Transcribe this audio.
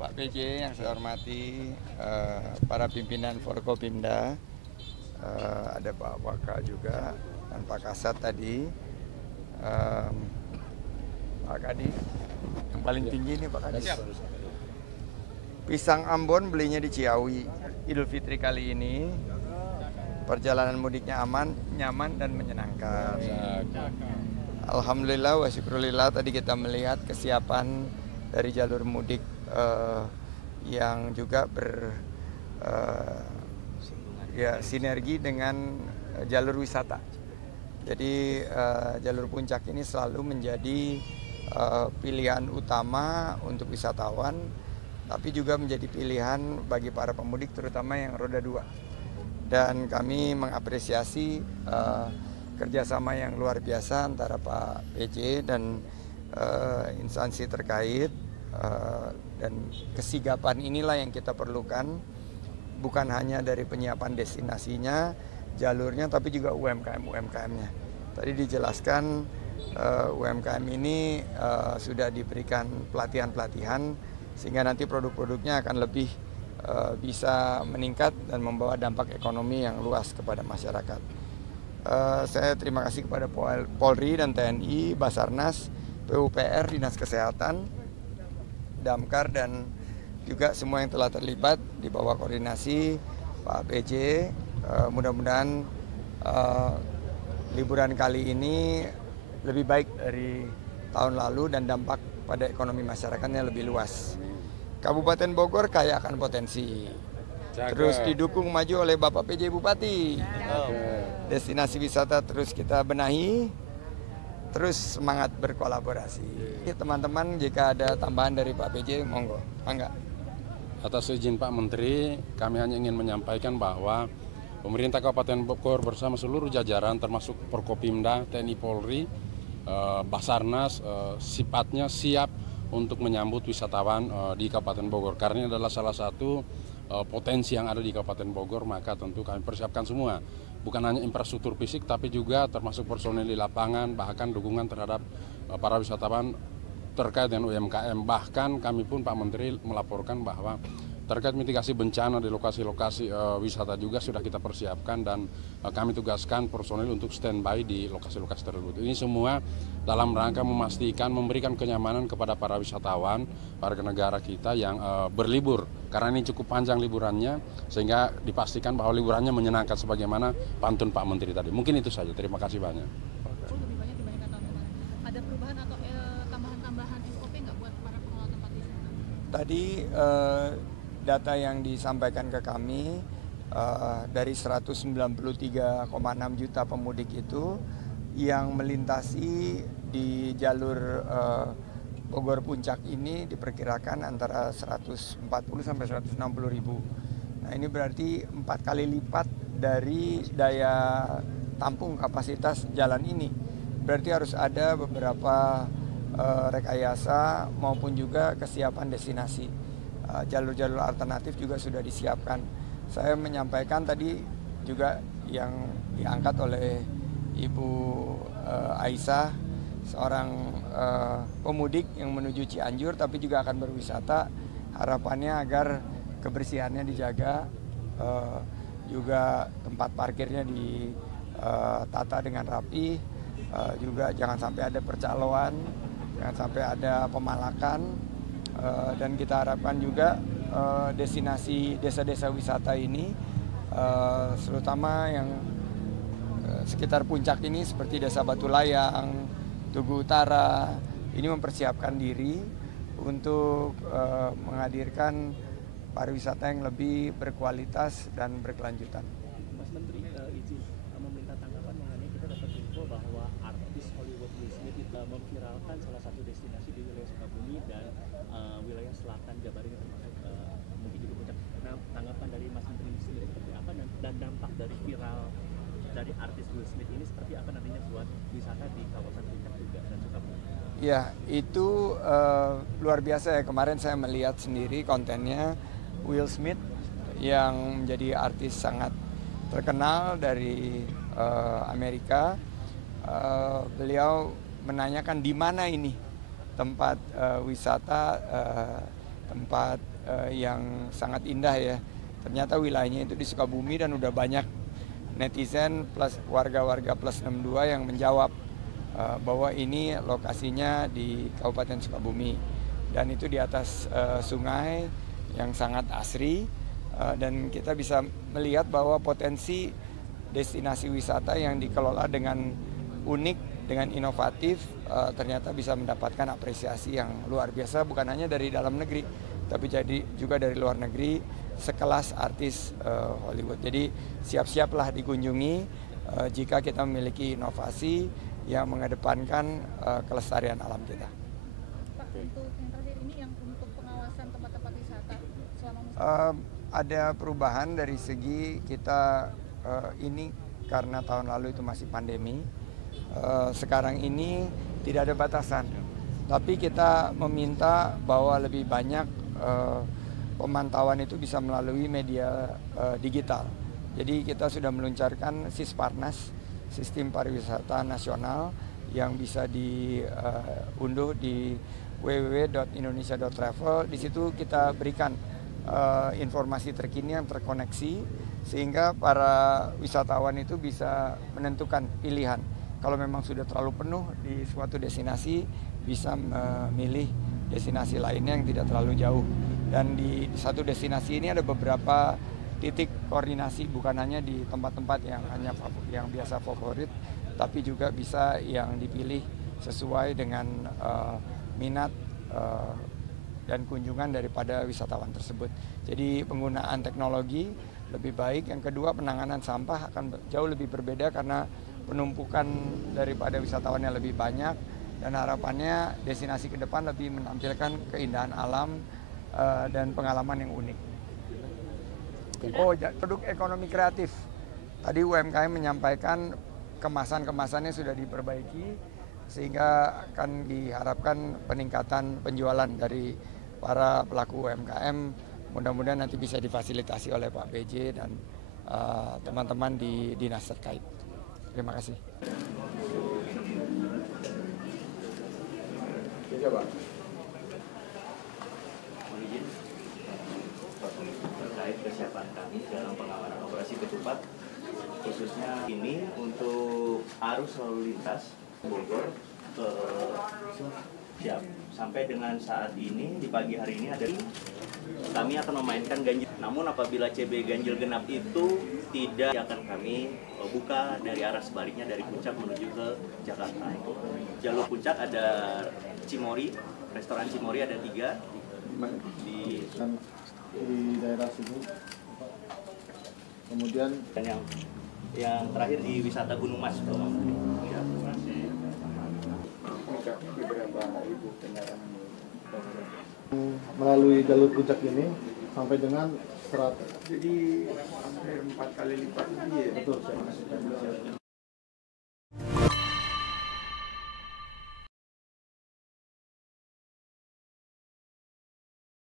Pak PJ yang saya hormati, para pimpinan Forkopimda, ada Pak Waka juga, dan Pak Kasat tadi, Pak Kadi, yang paling tinggi ini Pak Kadi. Pisang Ambon belinya di Ciawi. Idul Fitri kali ini perjalanan mudiknya aman, nyaman, dan menyenangkan. Alhamdulillah wa syukurillah, tadi kita melihat kesiapan dari jalur mudik yang juga sinergi dengan jalur wisata. Jadi jalur puncak ini selalu menjadi pilihan utama untuk wisatawan, tapi juga menjadi pilihan bagi para pemudik terutama yang roda 2. Dan kami mengapresiasi kerjasama yang luar biasa antara Pak PJ dan instansi terkait, dan kesigapan inilah yang kita perlukan, bukan hanya dari penyiapan destinasinya, jalurnya, tapi juga UMKM-nya. Tadi dijelaskan UMKM ini sudah diberikan pelatihan-pelatihan sehingga nanti produk-produknya akan lebih bisa meningkat dan membawa dampak ekonomi yang luas kepada masyarakat. Saya terima kasih kepada Polri dan TNI, Basarnas, PUPR, Dinas Kesehatan, Damkar, dan juga semua yang telah terlibat di bawah koordinasi Pak PJ. Mudah-mudahan liburan kali ini lebih baik dari tahun lalu dan dampak pada ekonomi masyarakatnya lebih luas. Kabupaten Bogor kaya akan potensi. Terus didukung maju oleh Bapak PJ Bupati. Destinasi wisata terus kita benahi, terus semangat berkolaborasi. Teman-teman, jika ada tambahan dari Pak PJ, monggo. Enggak. Atas izin Pak Menteri, kami hanya ingin menyampaikan bahwa pemerintah Kabupaten Bogor bersama seluruh jajaran termasuk Forkopimda, TNI Polri, Basarnas sifatnya siap untuk menyambut wisatawan di Kabupaten Bogor. Karena ini adalah salah satu potensi yang ada di Kabupaten Bogor, maka tentu kami persiapkan semua. Bukan hanya infrastruktur fisik, tapi juga termasuk personel di lapangan, bahkan dukungan terhadap para wisatawan terkait dengan UMKM. Bahkan kami pun Pak Menteri melaporkan bahwa terkait mitigasi bencana di lokasi-lokasi wisata juga sudah kita persiapkan, dan kami tugaskan personel untuk standby di lokasi-lokasi tersebut. Ini semua dalam rangka memastikan memberikan kenyamanan kepada para wisatawan, warga negara kita yang berlibur. Karena ini cukup panjang liburannya, sehingga dipastikan bahwa liburannya menyenangkan sebagaimana pantun Pak Menteri tadi. Mungkin itu saja. Terima kasih banyak. Lebih banyak dibandingkan tahun kemarin. Ada perubahan atau tambahan SOP nggak buat para pengelola tempat wisata? Tadi data yang disampaikan ke kami, dari 193,6 juta pemudik itu yang melintasi di jalur Bogor Puncak ini diperkirakan antara 140 sampai 160 ribu. Nah, ini berarti 4 kali lipat dari daya tampung kapasitas jalan ini. Berarti harus ada beberapa rekayasa maupun juga kesiapan destinasi. Jalur-jalur alternatif juga sudah disiapkan. Saya menyampaikan tadi juga yang diangkat oleh Ibu Aisyah, seorang pemudik yang menuju Cianjur tapi juga akan berwisata. Harapannya agar kebersihannya dijaga, juga tempat parkirnya ditata dengan rapi, juga jangan sampai ada percaloan, jangan sampai ada pemalakan. Dan kita harapkan juga destinasi desa-desa wisata ini, terutama yang sekitar puncak ini seperti Desa Batu Layang, Tugu Utara, ini mempersiapkan diri untuk menghadirkan pariwisata yang lebih berkualitas dan berkelanjutan. Mas Menteri, izin meminta tanggapan mengenai kita dapat info bahwa artis Hollywood Will Smith memviralkan salah satu destinasi di wilayah Sukabumi dan wilayah selatan Jabar ini, termasuk mungkin juga puncak. Nah, tanggapan dari Mas Menteri sendiri seperti apa, dan dampak dari viral dari artis Will Smith ini seperti apa nantinya buat wisata di kawasan puncak juga dan Sukabumi? Ya, itu luar biasa ya. Kemarin saya melihat sendiri kontennya Will Smith yang menjadi artis sangat terkenal dari Amerika. Beliau menanyakan di mana ini tempat wisata, tempat yang sangat indah ya. Ternyata wilayahnya itu di Sukabumi dan udah banyak netizen plus warga-warga plus 62 yang menjawab bahwa ini lokasinya di Kabupaten Sukabumi dan itu di atas sungai yang sangat asri, dan kita bisa melihat bahwa potensi destinasi wisata yang dikelola dengan unik, dengan inovatif, ternyata bisa mendapatkan apresiasi yang luar biasa, bukan hanya dari dalam negeri tapi juga dari luar negeri, sekelas artis Hollywood. Jadi siap-siaplah dikunjungi jika kita memiliki inovasi yang mengedepankan kelestarian alam kita. Pak, untuk yang terakhir ini yang untuk pengawasan tempat-tempat wisata selama musim ada perubahan dari segi kita ini karena tahun lalu itu masih pandemi. Sekarang ini tidak ada batasan, tapi kita meminta bahwa lebih banyak pemantauan itu bisa melalui media digital. Jadi kita sudah meluncurkan Sisparnas, Sistem Pariwisata Nasional, yang bisa diunduh di www.indonesia.travel. Di situ kita berikan informasi terkini yang terkoneksi sehingga para wisatawan itu bisa menentukan pilihan. Kalau memang sudah terlalu penuh di suatu destinasi, bisa memilih destinasi lainnya yang tidak terlalu jauh. Dan di satu destinasi ini ada beberapa titik koordinasi, bukan hanya di tempat-tempat yang biasa favorit, tapi juga bisa yang dipilih sesuai dengan minat dan kunjungan daripada wisatawan tersebut. Jadi penggunaan teknologi lebih baik. Yang kedua, penanganan sampah akan jauh lebih berbeda karena penumpukan daripada wisatawannya lebih banyak, dan harapannya destinasi ke depan lebih menampilkan keindahan alam dan pengalaman yang unik. Oh, produk ekonomi kreatif. Tadi UMKM menyampaikan kemasan-kemasannya sudah diperbaiki sehingga akan diharapkan peningkatan penjualan dari para pelaku UMKM. Mudah-mudahan nanti bisa difasilitasi oleh Pak BJ dan teman-teman di dinas terkait. Terima kasih. Coba. Mohon izin terkait kesiapan kami dalam pengamanan operasi ketupat, khususnya ini untuk arus lalu lintas Bogor siap. Sampai dengan saat ini di pagi hari ini kami akan memainkan ganjil. Namun apabila CB ganjil genap itu tidak, akan kami buka dari arah sebaliknya dari Puncak menuju ke Jakarta. Jalur Puncak ada Cimory, restoran Cimory ada 3 di daerah sini. Kemudian dan yang terakhir di wisata Gunung Mas. Ya. Melalui jalur Puncak ini sampai dengan 100. Jadi hampir 4 kali lipat lebih ya. Betul, saya